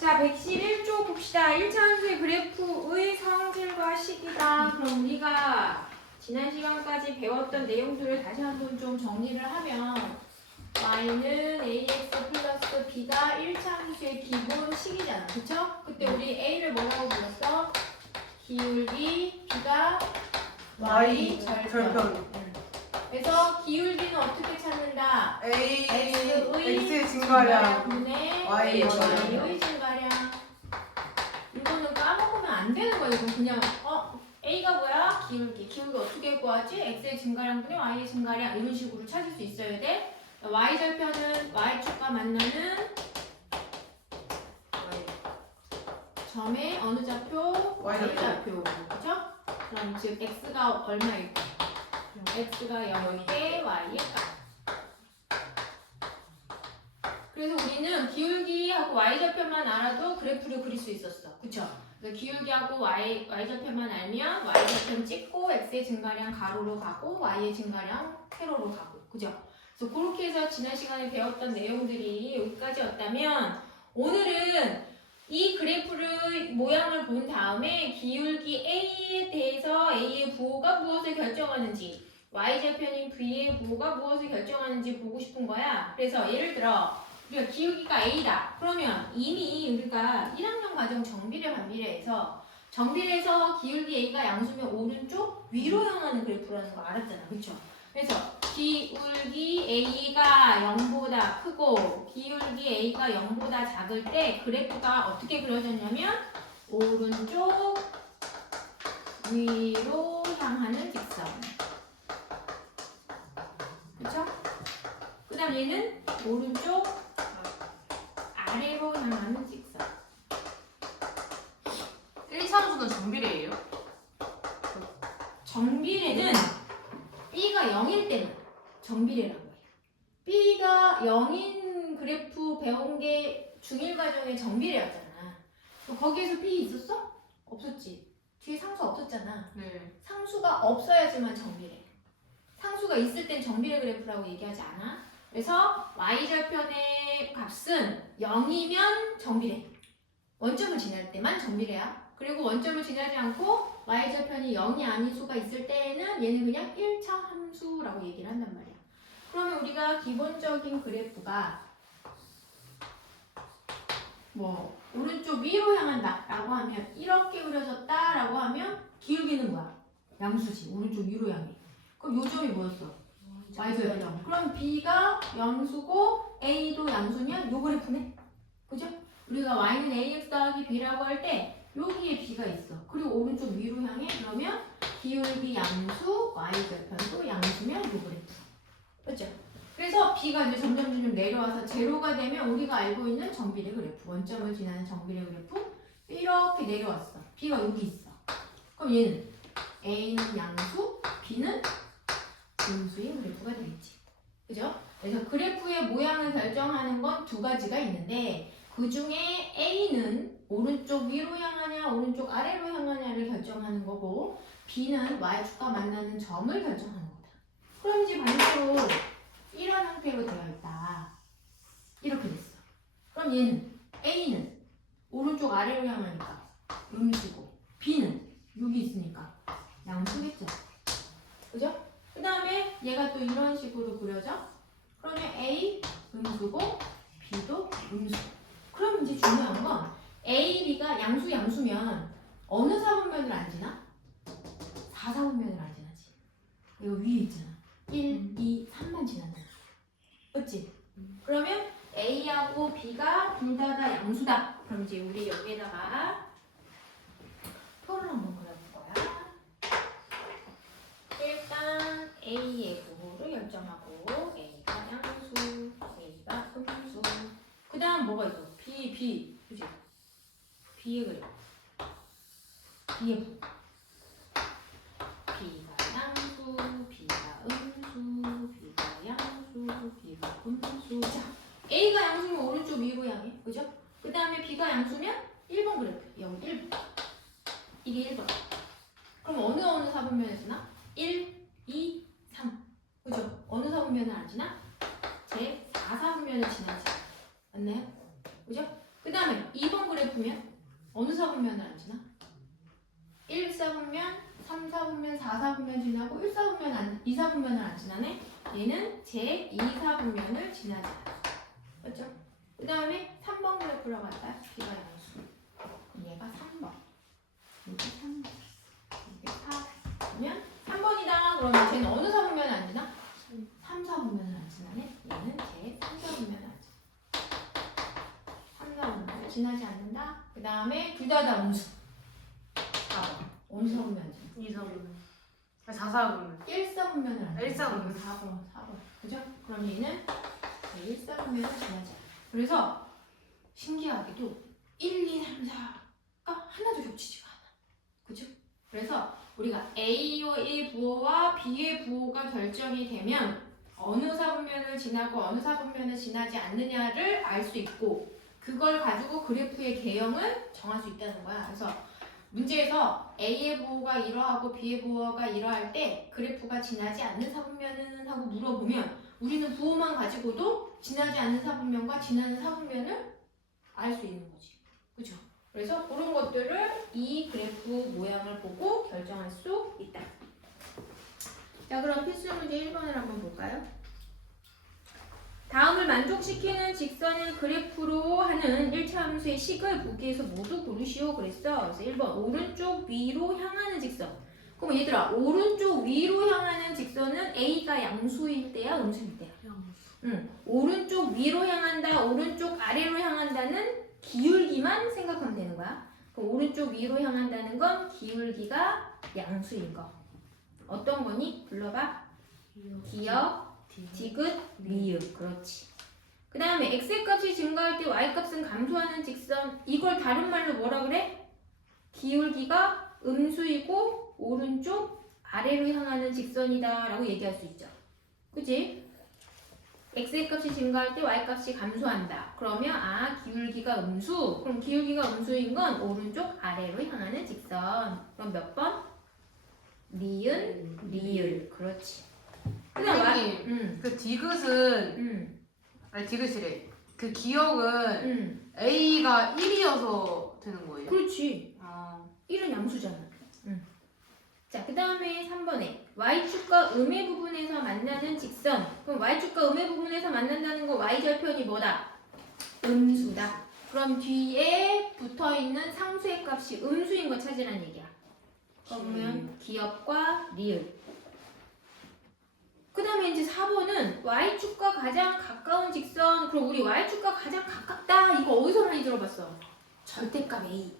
자, 111조 봅시다. 1차함수의 그래프의 성질과 식이다. 그럼 우리가 지난 시간까지 배웠던 내용들을 다시 한번 좀 정리를 하면 y는 ax 플러스 b가 1차함수의 기본 식이잖아. 그쵸? 그때 우리 a를 뭐라고 불렀어? 기울기, b가 y 절편. 그래서 기울기는 어떻게 찾는다? x의 증가량 분의 y의 y의 증가량. 이거는 까먹으면 안 되는 거야. 이거 그냥 a가 뭐야? 기울기. 기울기 어떻게 구하지? x의 증가량 분의 y의 증가량 이런 식으로 찾을 수 있어야 돼. y 절편은 y축과 만나는 점의 어느 좌표? Y 좌표. 그렇죠? 그럼 즉 x가 얼마일까? x가 0대 y의 값. 그래서 우리는 기울기하고 y좌표만 알아도 그래프를 그릴 수 있었어. 그쵸? 그래서 기울기하고 y좌표만 알면 y좌표는 찍고 x의 증가량 가로로 가고 y의 증가량 세로로 가고. 그죠? 그래서 그렇게 해서 지난 시간에 배웠던 내용들이 여기까지였다면 오늘은 이 그래프를 모양을 본 다음에 기울기 A에 대해서 A의 부호가 무엇을 결정하는지 y좌표인 B의 부호가 무엇을 결정하는지 보고 싶은 거야. 그래서 예를 들어 우리가 기울기가 A다. 그러면 이미 우리가 1학년 과정 정비례 반비례에서 정비례에서 기울기 A가 양수면 오른쪽 위로 향하는 그래프라는 거 알았잖아. 그쵸? 그래서 기울기 A가 0보다 크고 기울기 A가 0보다 작을 때 그래프가 어떻게 그려졌냐면 오른쪽 위로 향하는 직선. 그쵸? 그 다음 얘는 오른쪽 아래로 향하는 직선. 1차함수는 정비례예요? 정비례는 B가 0일 때는 정비례라고 해요. B가 0인 그래프 배운 게 중1 과정의 정비례였잖아. 거기에서 B 있었어? 없었지. 뒤에 상수 없었잖아. 네. 상수가 없어야지만 정비례. 상수가 있을 땐 정비례 그래프라고 얘기하지 않아. 그래서 y절편의 값은 0이면 정비례. 원점을 지날 때만 정비례야. 그리고 원점을 지나지 않고 y절편이 0이 아닌 수가 있을 때에는 얘는 그냥 1차 함수라고 얘기를 한단 말이야. 그러면 우리가 기본적인 그래프가 뭐 오른쪽 위로 향한다 라고 하면 이렇게 그려졌다 라고 하면 기울기는 뭐야? 양수지. 오른쪽 위로 향해. 그럼 요점이 뭐였어? y절편. 그럼 b가 양수고 a도 양수면 요 그래프네. 그죠? 우리가 y는 ax 더하기 b라고 할 때 여기에 b가 있어. 그리고 오른쪽 위로 향해. 그러면 기울기 양수, y절편도 양수면 요 그래프. 그렇죠? 그래서 b가 이제 점점 내려와서 제로가 되면 우리가 알고 있는 정비례 그래프, 원점을 지나는 정비례 그래프 이렇게 내려왔어. b가 여기 있어. 그럼 얘는 a는 양수, b는 음수인 그래프가 되겠지. 그죠? 그래서 그래프의 모양을 결정하는 건 두 가지가 있는데 그 중에 A는 오른쪽 위로 향하냐 오른쪽 아래로 향하냐를 결정하는 거고 B는 Y축과 만나는 점을 결정하는 거다. 그럼 이제 반대로 이런 형태로 되어 있다. 이렇게 됐어. 그럼 얘는 A는 오른쪽 아래로 향하니까 음수고 B는 여기 있으니까 양수겠죠. 그죠? 그 다음에 얘가 또 이런 식으로 그려져. 그러면 A 음수고 B도 음수. 그럼 이제 중요한 건 A, B가 양수면 어느 사분면을 안 지나? 4사분면을 안 지나지. 이거 위에 있잖아. 1, 2, 3만 지난다. 그치? 그러면 A하고 B가 둘 다 양수다. 그럼 이제 우리 여기에다가 표를 한번 그려볼 거야. 일단 A의 부호를 결정하고 A가 양수, A가 음수. 그 다음 뭐가 있어? B, 그치? B의 그래. B의 부호. B가 양수, B가 음수, B가 양수, B가 음수. 자, A가 양수면 오른쪽 위로 향해. 그죠? 그 다음에 B가 양수면 1번 그래프. 여기 1번. 이게 1번. 그럼 어느 사분면에 지나? 1, 2, 3. 그죠? 어느 사분면을 안 지나? 제 4사분면을 지나지. 맞나요? 그죠? 그 다음에 2번 그래프면 어느 사분면을 안 지나? 1, 4분면, 3, 4분면, 4, 4분면 지나고 1, 4분면, 2, 4분면을 안 지나네? 얘는 제 2, 4분면을 지나지 않아. 그렇죠? 그 다음에 3번 그래프라고 할까요? B가 양수. 그럼 얘가 3번. 여기 3번. 이게 4면 3번이다. 그러면 쟤는 어느 4분면을 안 지나? 3, 4분면을 안 지나네? 얘는 제 3, 4분면을 안 지나. 3, 4분면을 지나지 않는다. 그 다음에 둘 다 음수. 4번. 어느 4분면 안 지나? 2, 4분면. 4, 4분면. 1, 4분면을 안 지나. 1, 4분면. 4번. 그죠? 그럼 얘는 1, 4분면을 지나지 않아. 그래서 신기하게도 1, 2, 3, 4가 하나도 겹치지가 않아. 그죠? 그래서 우리가 A의 부호와 B의 부호가 결정이 되면 어느 사분면을 지나고 어느 사분면을 지나지 않느냐를 알 수 있고 그걸 가지고 그래프의 개형을 정할 수 있다는 거야. 그래서 문제에서 A의 부호가 이러하고 B의 부호가 이러할 때 그래프가 지나지 않는 사분면은 하고 물어보면 우리는 부호만 가지고도 지나지 않는 사분면과 지나는 사분면을 알 수 있는 거지. 그죠? 그래서 그런 것들을 이 그래프 모양을 보고 결정할 수 있다. 자, 그럼 필수 문제 1번을 한번 볼까요? 다음을 만족시키는 직선을 그래프로 하는 1차 함수의 식을 보기에서 모두 고르시오 그랬어. 그래서 1번 오른쪽 위로 향하는 직선. 그럼 얘들아 오른쪽 위로 향하는 직선은 A가 양수일 때야 음수일 때야? 오른쪽 위로 향한다 오른쪽 아래로 향한다는 기울기만 생각하면 되는 거야. 그럼 오른쪽 위로 향한다는 건 기울기가 양수인 거. 어떤 거니? 불러봐. 기역, 디귿, 미음. 그렇지. 그 다음에 x의 값이 증가할 때 y 값은 감소하는 직선. 이걸 다른 말로 뭐라 그래? 기울기가 음수이고 오른쪽 아래로 향하는 직선이다 라고 얘기할 수 있죠. 그치? x의 값이 증가할 때 y 값이 감소한다. 그러면 기울기가 음수. 그럼 기울기가 음수인 건 오른쪽 아래로 향하는 직선. 그럼 몇 번? 니은, 리을. 그렇지. 선생님, 그 디귿은 아니 디귿이래. 그 기역은 A가 1이어서 되는 거예요? 그렇지. 1은 양수잖아. 자, 그 다음에 3번에 y축과 음의 부분에서 만나는 직선. 그럼 y축과 음의 부분에서 만난다는 거 y절편이 뭐다? 음수다. 그럼 뒤에 붙어있는 상수의 값이 음수인 거 찾으라는 얘기야. 그러면 기역과 리을. 그 다음에 이제 4번은 y축과 가장 가까운 직선. 그럼 우리 y축과 가장 가깝다. 이거 어디서 많이 들어봤어? 절대값 A.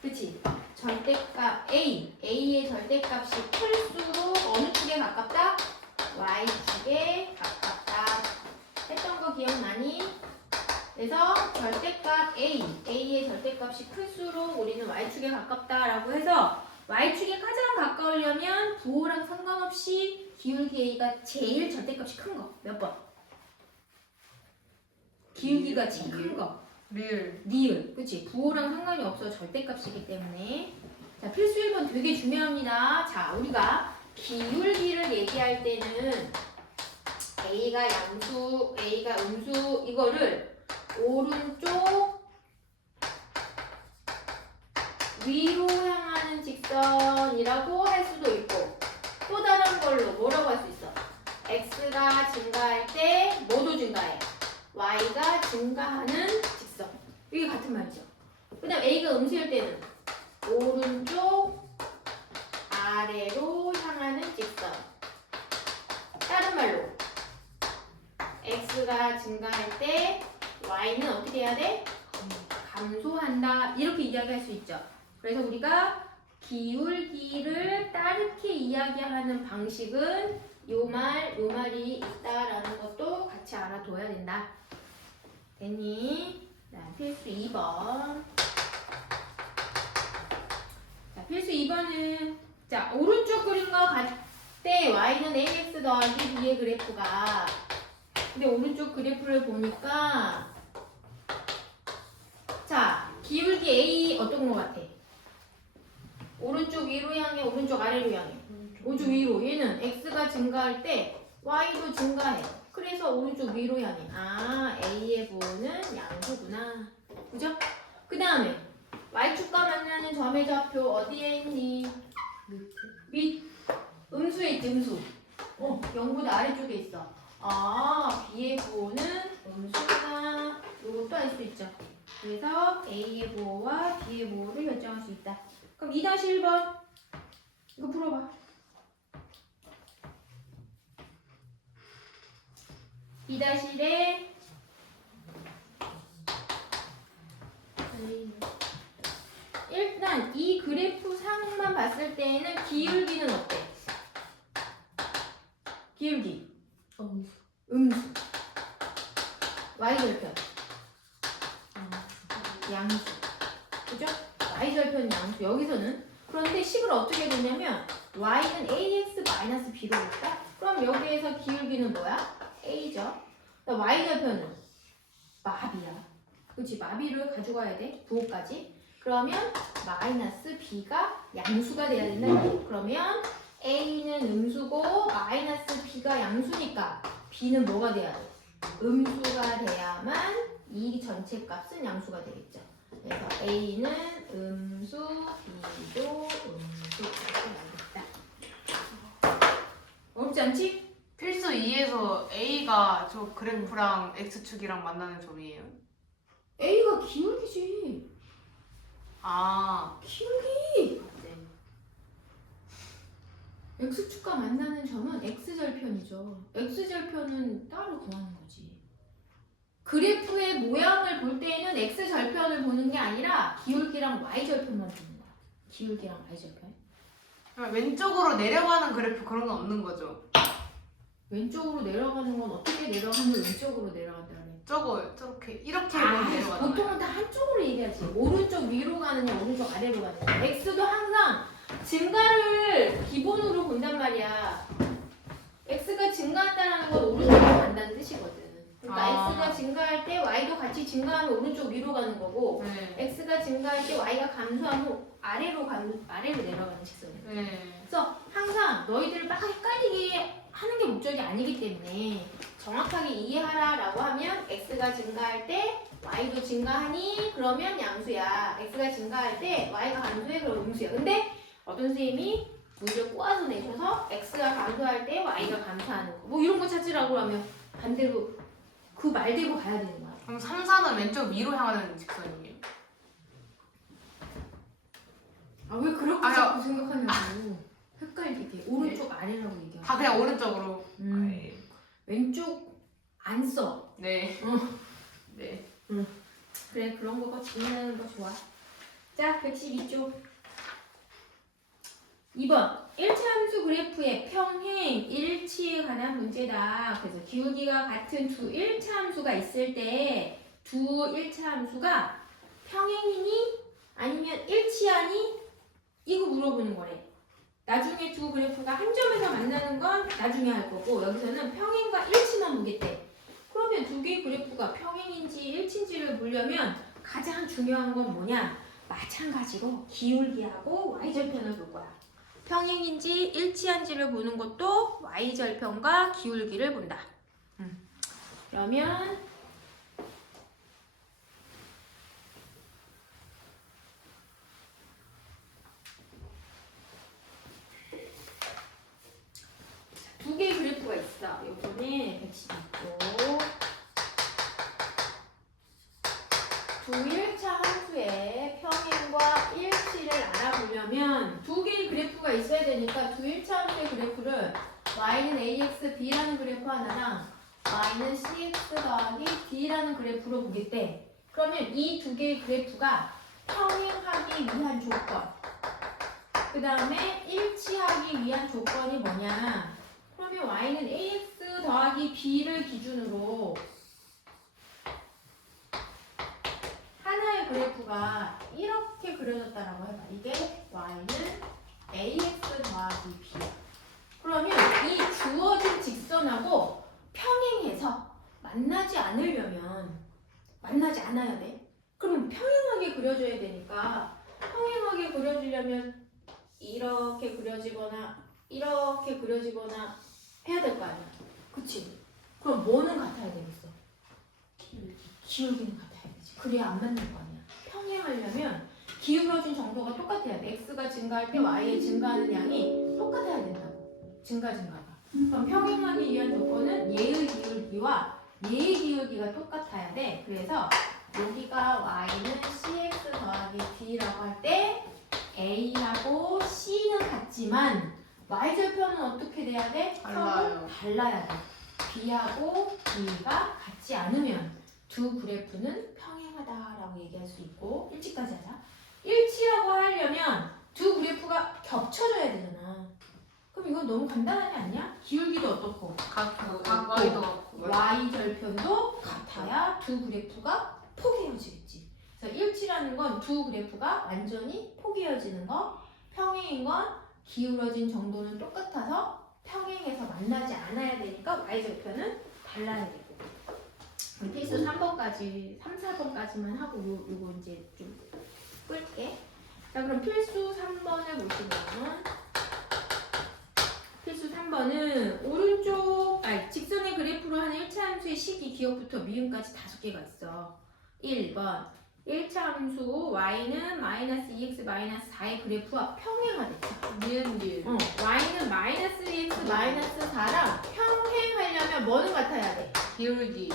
그치? 절대값 A. A의 절대값이 클수록 어느 축에 가깝다? y축에 가깝다. 했던 거 기억나니? 그래서 절대값 A. A의 절대값이 클수록 우리는 y축에 가깝다라고 해서 y축에 가장 가까우려면 부호랑 상관없이 기울기 A가 제일 절대값이 큰 거. 몇 번? 기울기가 제일 큰 거. 리을. 그치? 부호랑 상관이 없어. 절대값이기 때문에. 자, 필수 1번 되게 중요합니다. 자, 우리가 기울기를 얘기할 때는 A가 양수, A가 음수 이거를 오른쪽 위로 향하는 직선이라고 할 수도 있고 또 다른 걸로 뭐라고 할 수 있어? x가 증가할 때 뭐도 증가해? y가 증가하는 직선. 이게 같은 말이죠. 그 다음 a가 음수일 때는 오른쪽 아래로 향하는 직선. 다른 말로 x가 증가할 때 y는 어떻게 해야 돼? 감소한다. 이렇게 이야기할 수 있죠. 그래서 우리가 기울기를 따르게 이야기하는 방식은 요 말이 있다라는 것도 같이 알아둬야 된다. 됐니? 자, 필수 2번. 자, 필수 2번은 자, 오른쪽 그림과 같대 y는 ax 더하기 b의 그래프가 근데 오른쪽 그래프를 보니까 자, 기울기 A 어떤 거 같아? 오른쪽 위로 향해, 오른쪽 아래로 향해. 오른쪽 위로. 얘는 X가 증가할 때 Y도 증가해. 그래서 오른쪽 위로 향해. A의 부호는 양수구나. 그죠? 그 다음에 y축과 만나는 점의 좌표 어디에 있니? 밑 음수에 있지 음수. 0보다 아래쪽에 있어. 아 b의 부호는 음수구나. 요것도 알 수 있죠. 그래서 a의 부호와 b의 부호를 결정할 수 있다. 그럼 2-1번 이거 풀어봐. 2-1에 일단 이 그래프 상만 봤을 때에는 기울기는 어때? 기울기 음수 y절편 양수 그죠? y절편 양수 여기서는 그런데 식을 어떻게 되냐면 y는 ax-b로 볼까? 그럼 여기에서 기울기는 뭐야? a죠. y절편은 마비야. 그치? 마비를 가져가야 돼. 부호까지. 그러면 마이너스 b가 양수가 돼야 된다. 그러면 a는 음수고 마이너스 b가 양수니까 b는 뭐가 돼야 돼? 음수가 돼야만 이 전체 값은 양수가 되겠죠. 그래서 a는 음수, b도 음수 이렇게 나오겠다. 어렵지 않지? 필수 2에서 A가 저 그래프랑 X축이랑 만나는 점이에요? a가 기울기지. 아, 기울기. 네. x축과 만나는 점은 x절편이죠. x절편은 따로 구하는 거지. 그래프의 모양을 볼 때에는 x절편을 보는 게 아니라 기울기랑 y절편만 보는 거야. 기울기랑 y절편. 왼쪽으로 내려가는 그래프 그런 건 없는 거죠? 왼쪽으로 내려가는 건 어떻게 내려가면 왼쪽으로 내려간다는 저렇게 이렇게 내려가잖아요. 보통은 다 한쪽으로 얘기하지. 오른쪽 위로 가느냐 오른쪽 아래로 가느냐. x도 항상 증가를 기본으로 본단 말이야. x가 증가한다는 건 오른쪽으로 간다는 뜻이거든. 그러니까 x가 증가할 때 y도 같이 증가하면 오른쪽 위로 가는 거고 네. x가 증가할 때 y가 감소하면 아래로 내려가는 직선이야. 네. 그래서 항상 너희들을 막 헷갈리게 하는 게 목적이 아니기 때문에 정확하게 이해하라라고 하면 x가 증가할 때 y도 증가하니 그러면 양수야. x가 증가할 때 y가 감소해 그럼 음수야. 근데 어떤 선생님이 문제를 꼬아서 내셔서 x가 감소할 때 y가 감소하는 거 뭐 이런 거 찾으라고 하면 반대로 그 말대로 가야 되는 거야. 그럼 3, 4는 왼쪽 위로 향하는 직선이에요? 아 왜 그렇게 아니요. 자꾸 생각하냐고. 헷갈리게 오른쪽 아래라고 얘기하고. 다 그냥 오른쪽으로. 네. 왼쪽 안 써. 네. 어. 네. 그래 그런 거 질문하는 거 좋아. 자 112쪽 2번 1차 함수 그래프의 평행 일치에 관한 문제다. 그래서 기울기가 같은 두 1차 함수가 있을 때 두 1차 함수가 평행이니 아니면 일치하니 이거 물어보는 거래. 나중에 두 그래프가 한 점에서 만나는 건 나중에 할 거고 여기서는 평행과 일치만 보겠대. 그러면 두 개의 그래프가 평행인지 일치인지를 보려면 가장 중요한 건 뭐냐? 마찬가지로 기울기하고 y절편을 볼 거야. 평행인지 일치한지를 보는 것도 y절편과 기울기를 본다. 그러면 두 개의 그래프가 있어. 요번에 112쪽 두 1차 함수의 평행과 일치를 알아보려면 두 개의 그래프가 있어야 되니까 두 1차 함수의 그래프를 y는 ax, b라는 그래프 하나랑 y는 cx 더하기 d라는 그래프로 보겠대. 그러면 이 두 개의 그래프가 평행하기 위한 조건 그 다음에 일치하기 위한 조건이 뭐냐. 그러면 y는 ax 더하기 b를 기준으로 하나의 그래프가 이렇게 그려졌다라고 해봐. 이게 y는 ax 더하기 b. 그러면 이 주어진 직선하고 평행해서 만나지 않으려면 만나지 않아야 돼. 그럼 평행하게 그려줘야 되니까 평행하게 그려주려면 이렇게 그려지거나 이렇게 그려지거나 해야 될 거 아니야. 그치? 그럼 뭐는 같아야 되겠어? 기울기는 같아야 되지. 그래야 안 맞는 거 아니야. 평행하려면 기울어진 정도가 똑같아야 돼. x가 증가할 때 y의 증가하는 양이 똑같아야 된다고. 증가가. 그럼 평행하기 위한 조건은 얘의 기울기와 얘의 기울기가 똑같아야 돼. 그래서 여기가 y는 cx 더하기 d라고 할 때 a하고 c는 같지만 y절편은 어떻게 돼야 돼? 달라요. 달라야 돼. b하고 d가 같지 않으면 두 그래프는 평행하다라고 얘기할 수 있고 일치까지 하자. 일치라고 하려면 두 그래프가 겹쳐져야 되잖아. 그럼 이건 너무 간단하지 않냐? 기울기도 어떻고 각 y도 같고. y절편도 같아야 두 그래프가 포개어지겠지. 그래서 일치라는 건 두 그래프가 완전히 포개어지는 거, 평행인 건 기울어진 정도는 똑같아서 평행해서 만나지 않아야 되니까 y절편은 달라야 되고. 그럼 필수 3번까지, 3, 4번까지만 하고 요거 이제 좀 끌게. 자, 그럼 필수 3번을 보시면 필수 3번은 오른쪽 직선의 그래프로 하는 1차 함수의 식이 기억부터 미음까지 5개가 있어. 1번 1차 함수 y는 마이너스 2x 마이너스 4의 그래프와 평행하대. 니은. y는 마이너스 2x 마이너스 4랑 평행하려면 뭐는 같아야 돼? 기울기.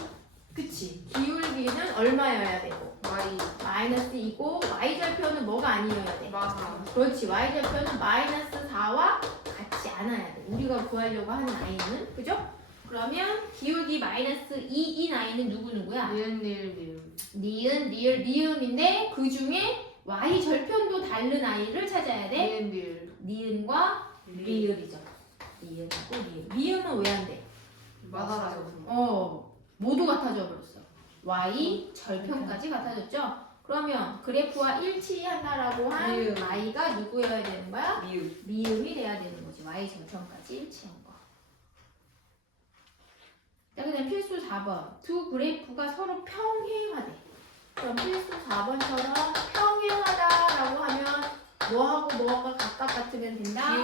그치. 기울기는 얼마여야 되고 y. 마이너스 2고 y절편은 뭐가 아니어야 돼? 맞아. 그렇지. y절편은 마이너스 4와 같지 않아야 돼. 우리가 구하려고 하는 i는 그죠? 그러면 기울기 마이너스 2인 i는 누구야? 니은. 니은인데 그 중에 y절편도 다른 i를 찾아야 돼. 니은. 니은과 리을이죠. 니은하고 리을. 미음은 왜 안 돼? 맞아요. 모두 같아져 버렸어. y 절편까지 같아졌죠? 그러면 그래프와 일치한다라고 한 미음. y가 누구여야 되는 거야? 미음. 미음이 돼야 되는 거지. y 절편까지 일치한 거. 자, 그다음 필수 4번. 두 그래프가 서로 평행하대. 그럼 필수 4번처럼 평행하다라고 하면 뭐하고 뭐가 각각 같으면 된다?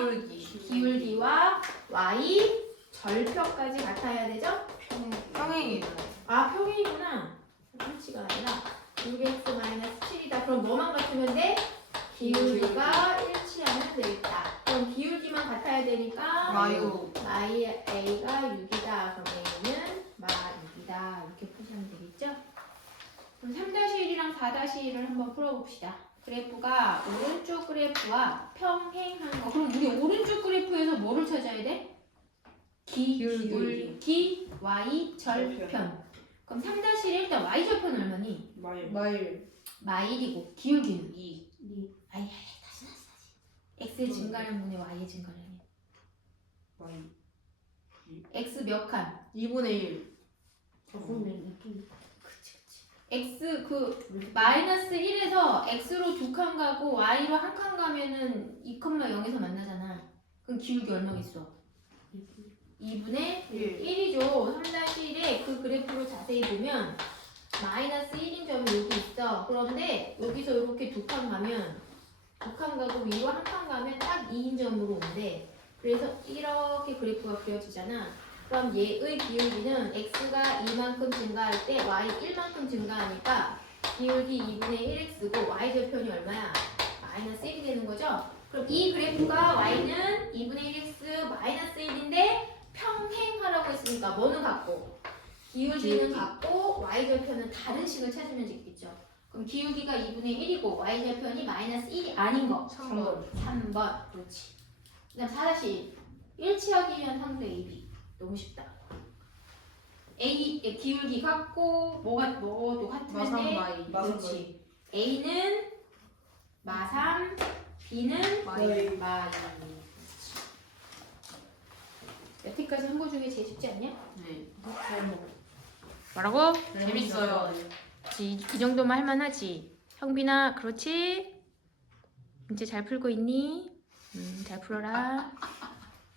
기울기와 y 절편까지 같아야 되죠? 평행이에요. 아, 평행이구나. 일치가 아니라 6x-7이다. 그럼 뭐만 같으면 돼? 기울기가 일치하면 되겠다. 그럼 기울기만 같아야 되니까 마요. 마이 a가 6이다. 그럼 a는 마 6이다. 이렇게 푸시면 되겠죠? 그럼 3-1이랑 4-1을 한번 풀어봅시다. 그래프가 오른쪽 그래프와 평행한 거. 그럼 우리 오른쪽 그래프에서 뭐를 찾아야 돼? 기울기 y 절편. 그럼 3-1이 일단 y 절편 얼마니? 마일. 마일이고 기울기는 2. 아니 다시. x의 증가량 분의 y의 증가량이. x 몇 칸? 2분의 1. 그치. x 그 마이너스 1에서 x로 2칸 가고 y로 1칸 가면은 2,0에서 만나잖아. 그럼 기울기 얼마겠어? 2분의 1이죠. 3-1에 그 그래프로 자세히 보면 마이너스 1인 점이 여기 있어. 그런데 여기서 이렇게 2칸 가면 2칸 가고 위로 1칸 가면 딱 2인 점으로 온대. 그래서 이렇게 그래프가 그려지잖아. 그럼 얘의 기울기는 x가 2만큼 증가할 때 y 1만큼 증가하니까 기울기 2분의 1x고 y절편이 얼마야? 마이너스 1이 되는 거죠? 그럼 이 그래프가 y는 2분의 1x 마이너스 1인데 평행하라고 했으니까 뭐는 같고? 기울기는 같고 y절편은 다른 식을 찾으면 되겠죠. 그럼 기울기가 2분의 1이고 y절편이 마이너스 1이 아닌 거 3번. 그렇지. 그 다음 4-1 일치하기 위한 상수 AB. 너무 쉽다. 기울기 같고 뭐도 같은데 마삼 그렇지. A는 마3 B는 마이. 여태까지 한 거 중에 제일 쉽지 않냐? 네. 뭐라고? 재밌어요. 이 정도만 할만하지. 형빈아, 그렇지? 이제 잘 풀고 있니? 잘 풀어라.